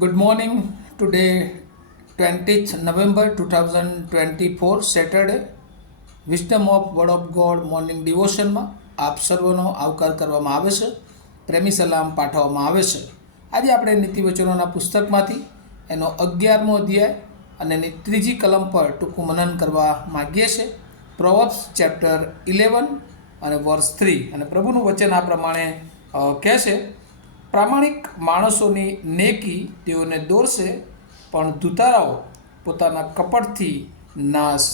Good morning. Today, 20th November 2024, Saturday. Wisdom of word of God morning ડિવોશનમાં આપ સર્વનો આવકાર કરવામાં આવે છે. પ્રેમી સલામ પાઠવવામાં આવે છે. આજે આપણે નીતિવચનોના પુસ્તકમાંથી એનો 11મો અધ્યાય અને એની ત્રીજી કલમ પર ટૂંકું મનન કરવા માગીએ છીએ. પ્રોવર્બ્સ ચેપ્ટર 11 અને વર્સ 3. અને પ્રભુનું વચન આ પ્રમાણે કહે છે, પ્રામાણિક માણસોની નેકી તેઓને દોરશે, પણ દુતારાઓ પોતાના કપટથી નાશ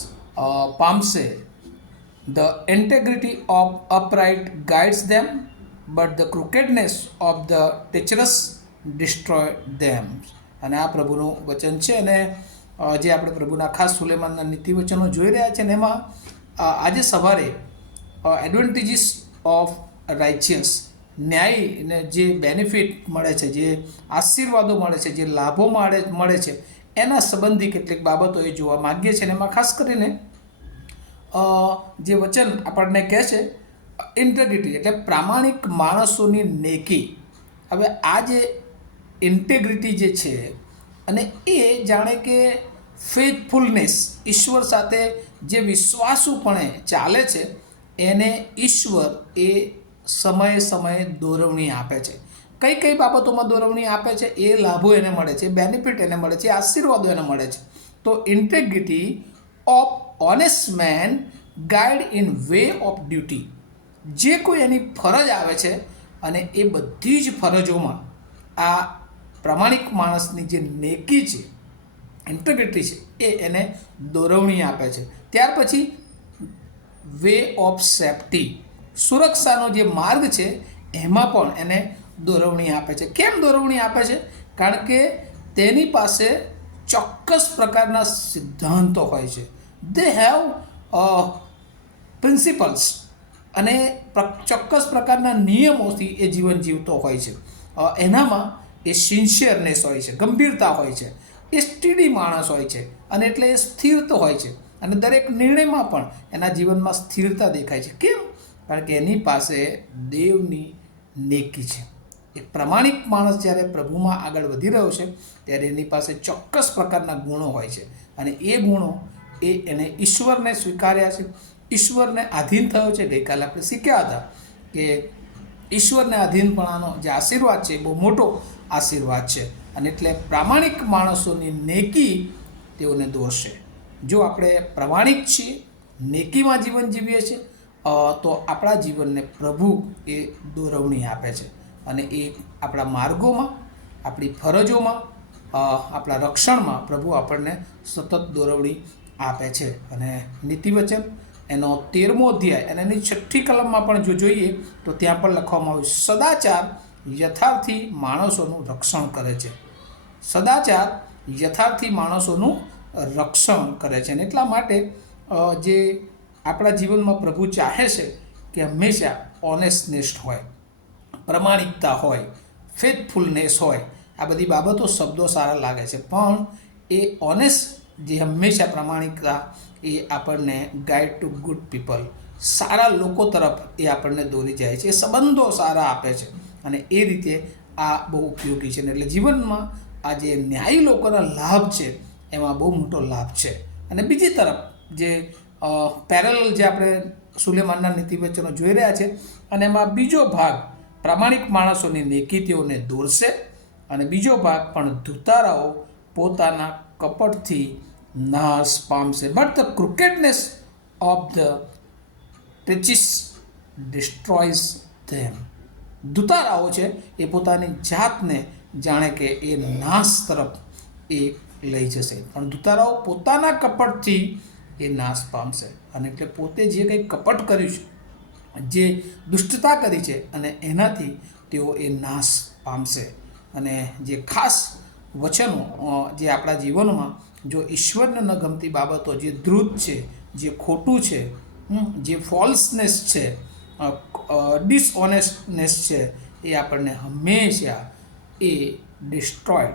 પામશે. The integrity of upright guides them, but the crookedness of the treacherous destroy them. અને આ પ્રભુનું વચન છે. અને જે આપણે પ્રભુના ખાસ સુલેમાનના નીતિવચનો જોઈ રહ્યા છે ને એમાં આજે સવારે એડવાન્ટેજીસ ઓફ રાઇચિયસ, ન્યાયને જે બેનિફિટ મળે છે, જે આશીર્વાદો મળે છે, જે લાભો મળે છે, એના સંબંધી કેટલીક બાબતો એ જોવા માગીએ છીએ. અને એમાં ખાસ કરીને જે વચન આપણને કહે છે ઇન્ટેગ્રિટી, એટલે પ્રામાણિક માણસોની નેકી. હવે આ જે ઇન્ટેગ્રિટી જે છે અને એ જાણે કે ફેથફુલનેસ, ઈશ્વર સાથે જે વિશ્વાસુપણે ચાલે છે એને ઈશ્વર એ સમયે સમયે દોરવણી આપે છે. કઈ કઈ બાબતોમાં દોરવણી આપે છે, એ લાભો એને મળે છે, બેનિફિટ એને મળે છે, આશીર્વાદો એને મળે છે. તો integrity of honest man guide in way of duty. જે કોઈ એની ફરજ આવે છે અને એ બધી જ ફરજોમાં આ પ્રામાણિક માણસની જે નેકી છે, ઇન્ટેગ્રિટી છે, એ એને દોરવણી આપે છે. ત્યાર પછી વે ઓફ સેફ્ટી, સુરક્ષાનો જે માર્ગ છે એમાં પણ એને દોરવણી આપે છે. કેમ દોરવણી આપે છે? કારણ કે તેની પાસે ચોક્કસ પ્રકારના સિદ્ધાંતો હોય છે. દે હેવ પ્રિન્સિપલ્સ, અને ચોક્કસ પ્રકારના નિયમોથી એ જીવન જીવતો હોય છે. એનામાં એ સિન્સિયરનેસ હોય છે, ગંભીરતા હોય છે, એ સ્ટીડી માણસ હોય છે, અને એટલે એ સ્થિર તો હોય છે. અને દરેક નિર્ણયમાં પણ એના જીવનમાં સ્થિરતા દેખાય છે. કેમ? કારણ કે એની પાસે દેવની નેકી છે. એક પ્રામાણિક માણસ જ્યારે પ્રભુમાં આગળ વધી રહ્યો છે ત્યારે એની પાસે ચોક્કસ પ્રકારના ગુણો હોય છે, અને એ ગુણો એ એને ઈશ્વરને સ્વીકાર્યા છે, ઈશ્વરને આધીન થયો છે. ગઈકાલે આપણે શીખ્યા હતા કે ઈશ્વરને આધીનપણાનો જે આશીર્વાદ છે એ બહુ મોટો આશીર્વાદ છે. અને એટલે પ્રામાણિક માણસોની નેકી તેઓને દોરશે. જો આપણે પ્રામાણિક છીએ, નેકીમાં જીવન જીવીએ છીએ, તો આપણા જીવનને પ્રભુ એ દોરવણી આપે છે. અને એ આપણા માર્ગોમાં, આપણી ફરજોમાં, આપણા રક્ષણમાં પ્રભુ આપણને સતત દોરવણી આપે છે. અને નીતિવચન એનો 13મો અધ્યાય અને એની 6ઠ્ઠી કલમમાં પણ જો જોઈએ તો ત્યાં પણ લખવામાં આવ્યું, સદાચાર યથાર્થી માણસોનું રક્ષણ કરે છે. સદાચાર યથાર્થી માણસોનું રક્ષણ કરે છે. અને એટલા માટે જે આપણા જીવનમાં પ્રભુ ચાહે છે કે હંમેશા ઓનેસ્ટનેસ હોય, પ્રમાણિકતા હોય, ફેથફુલનેસ હોય. આ બધી બાબતો શબ્દો સારા લાગે છે, પણ એ ઓનેસ્ટ જે હંમેશા પ્રામાણિકતા એ આપણને ગાઈડ ટુ ગુડ પીપલ, સારા લોકો તરફ એ આપણને દોરી જાય છે, એ સંબંધો સારા આપે છે. અને એ રીતે આ બહુ ઉપયોગી છે. એટલે જીવનમાં આ જે ન્યાયી લોકોના લાભ છે એમાં બહુ મોટો લાભ છે. અને બીજી તરફ જે પેરેલલ જે આપણે સુલેમાનના નીતિવચનો જોઈ રહ્યા છે, અને એમાં બીજો ભાગ પ્રામાણિક માણસોની નેકી તેઓને દોરશે, અને બીજો ભાગ પણ ધુતારાઓ પોતાના કપટથી નાશ પામશે. બટ ધ ક્રુકેડનેસ ઓફ ધ ટ્રેચિસ ડિસ્ટ્રોયઝ ધેમ. ધુતારાઓ છે એ પોતાની જાતને જાણે કે એ નાશ તરફ એ લઈ જશે, પણ ધુતારાઓ પોતાના કપટથી એ નાશ પામશે. અને એટલે પોતે જે કંઈ કપટ કર્યું છે, જે દુષ્ટતા કરી છે, અને એનાથી તેઓ એ નાશ પામશે. અને જે ખાસ વચનો જે આપણા જીવનમાં જો ઈશ્વરને ન ગમતી બાબતો, જે ધ્રુત છે, જે ખોટું છે, જે ફોલ્સનેસ છે, ડિસઓનેસ્ટનેસ છે, એ આપણને હંમેશા એ ડિસ્ટ્રોય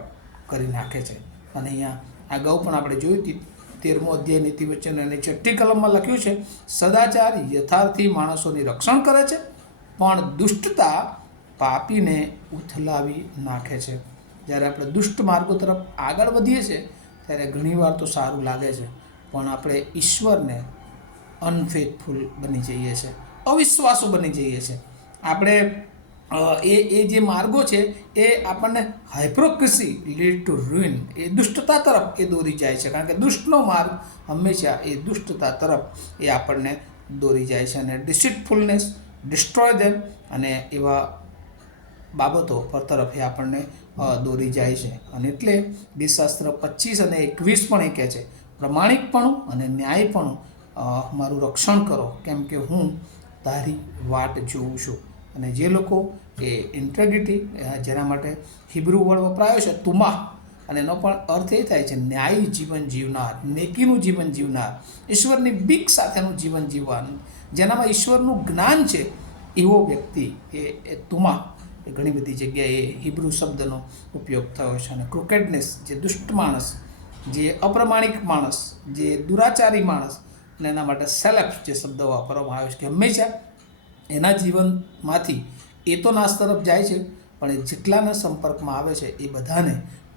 કરી નાખે છે. અને અહીંયા અગાઉ પણ આપણે જોયું હતી 13મો અધ્યાય નીતિવચન અને 6ઠ્ઠી કલમમાં લખ્યું છે, સદાચાર યથાર્થી માણસોની રક્ષણ કરે છે, પણ દુષ્ટતા પાપીને ઉથલાવી નાખે છે. જ્યારે આપણે દુષ્ટ માર્ગો તરફ આગળ વધીએ છીએ ત્યારે ઘણીવાર તો સારું લાગે છે, પણ આપણે ઈશ્વરને અનફેથફુલ બની જઈએ છીએ, અવિશ્વાસુ બની જઈએ છીએ. આપણે એ જે માર્ગો છે એ આપણને હાઇપ્રોક્રેસી લીડ ટુ રૂઇન, એ દુષ્ટતા તરફ એ દોરી જાય છે, કારણ કે દુષ્ટનો માર્ગ હંમેશા એ દુષ્ટતા તરફ એ આપણને દોરી જાય છે, અને ડિસિટફુલનેસ ડિસ્ટ્રોય ધેમ, અને એવા બાબતો પર તરફ એ આપણને દોરી જાય છે. અને એટલે ગીતશાસ્ત્ર 25 અને 21 પણ એ કહે છે, પ્રમાણિકપણું અને ન્યાયપણું મારું રક્ષણ કરો, કેમ કે હું તારી વાટ જોઉં છું. અને જે લોકો એ ઇન્ટેગ્રિટી, જેના માટે હિબ્રુ વર્ડ વપરાયો છે તુમાહ, અને એનો પણ અર્થ એ થાય છે ન્યાયી જીવન જીવનાર, નેકીનું જીવન જીવનાર, ઈશ્વરની બીક સાથેનું જીવન જીવવાનું, જેનામાં ઈશ્વરનું જ્ઞાન છે, એવો વ્યક્તિ એ તુમાહ એ ઘણી બધી જગ્યાએ હિબ્રુ શબ્દનો ઉપયોગ થયો છે. અને ક્રુકેડનેસ, જે દુષ્ટ માણસ, જે અપ્રમાણિક માણસ, જે દુરાચારી માણસ, અને એના માટે સેલેફ જે શબ્દ વાપરવામાં આવ્યો છે કે હંમેશા એના જીવનમાંથી એ તો નાશ તરફ જાય છે, પણ એ જેટલાના સંપર્કમાં આવે છે એ બધાને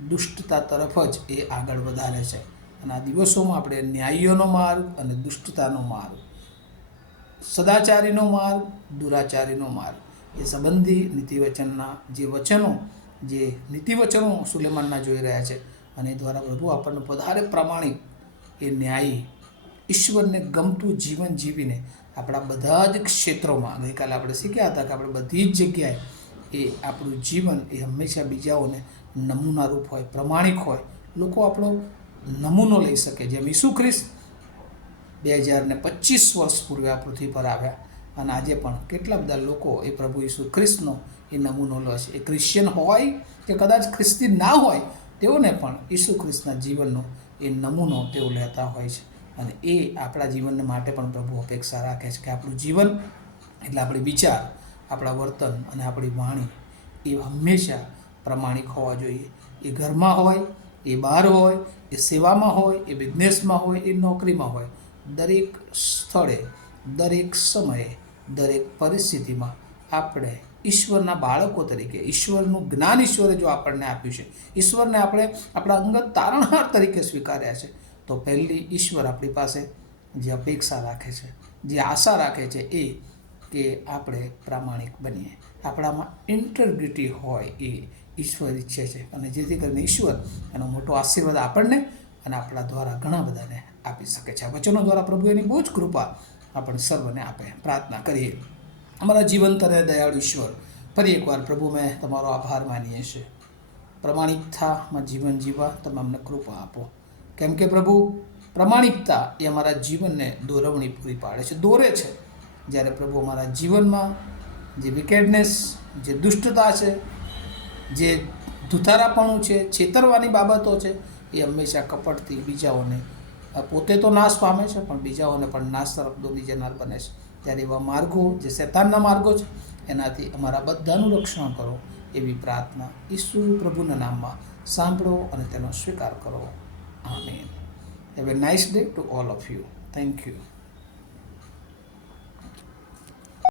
દુષ્ટતા તરફ જ એ આગળ વધારે છે. અને આ દિવસોમાં આપણે ન્યાયીઓનો માર્ગ અને દુષ્ટતાનો માર્ગ, સદાચારીનો માર્ગ, દુરાચારીનો માર્ગ, એ સંબંધી નીતિવચનના જે વચનો, જે નીતિવચનો સુલેમાનના જોઈ રહ્યા છે, અને એ દ્વારા પ્રભુ આપણને વધારે પ્રમાણિક, એ ન્યાયી, ઈશ્વરને ગમતું જીવન જીવીને આપણા બધા જ ક્ષેત્રોમાં, ગઈકાલે આપણે શીખ્યા હતા કે આપણે બધી જ જગ્યાએ એ આપણું જીવન એ હંમેશા બીજાઓને નમૂનારૂપ હોય, પ્રમાણિક હોય, લોકો આપણો નમૂનો લઈ શકે. જેમ ઈસુ ખ્રિસ્ત 2025 વર્ષ પૂર્વે આ પૃથ્વી પર આવ્યા, અને આજે પણ કેટલા બધા લોકો એ પ્રભુ ઈસુ ખ્રિસ્તનો એ નમૂનો લે છે. એ ક્રિશ્ચિયન હોય કે કદાચ ખ્રિસ્તી ના હોય, તેઓને પણ ઈસુ ખ્રિસ્તના જીવનનો એ નમૂનો તેઓ લેતા હોય છે. અને એ આપણા જીવન માટે પણ પ્રભુ અપેક્ષા રાખે છે કે આપણું જીવન એટલે આપણી વિચાર, આપણા વર્તન અને આપણી વાણી એ હંમેશા પ્રમાણિક હોવા જોઈએ. એ ઘરમાં હોય, એ બહાર હોય, એ સેવામાં હોય, એ બિઝનેસમાં હોય, એ નોકરીમાં હોય, દરેક સ્થળે, દરેક સમયે, દરેક પરિસ્થિતિમાં આપણે ઈશ્વરના બાળકો તરીકે, ઈશ્વરનું જ્ઞાન ઈશ્વરે જો આપણને આપ્યું છે, ઈશ્વરને આપણે આપણા અંગત તારણહાર તરીકે સ્વીકાર્યા છે, તો પહેલી ઈશ્વર આપણી પાસે જે અપેક્ષા રાખે છે, જે આશા રાખે છે, એ કે આપણે પ્રામાણિક બનીએ, આપણામાં ઇન્ટેગ્રિટી હોય, એ ઈશ્વર ઈચ્છે છે. અને જેથી કરીને ઈશ્વર એનો મોટો આશીર્વાદ આપણને અને આપણા દ્વારા ઘણા બધાને આપી શકે છે. આ વચનો દ્વારા પ્રભુ એની બહુ જ કૃપા આપણે સર્વને આપે. પ્રાર્થના કરીએ. અમારા જીવંત અને દયાળુ ઈશ્વર, ફરી એકવાર પ્રભુ મેં તમારો આભાર માનીએ છીએ. પ્રમાણિકતામાં જીવન જીવવા તમે અમને કૃપા આપો, કેમ કે પ્રભુ પ્રમાણિકતા એ અમારા જીવનને દોરવણી પૂરી પાડે છે, દોરે છે. જ્યારે પ્રભુ અમારા જીવનમાં જે વિકેડનેસ, જે દુષ્ટતા છે, જે ધુતારાપણું છે, છેતરવાની બાબતો છે, એ હંમેશા કપટથી બીજાઓને, પોતે તો નાશ પામે છે પણ બીજાઓને પણ નાશ તરફ દોરી જનાર બને છે. ત્યારે એવા માર્ગો, જે શૈતાનના માર્ગો છે, એનાથી અમારા બધાનું રક્ષણ કરો, એવી પ્રાર્થના ઈસુ પ્રભુના નામમાં સાંભળો અને તેનો સ્વીકાર કરો. આમીન. Have a nice day to all of you. Thank you.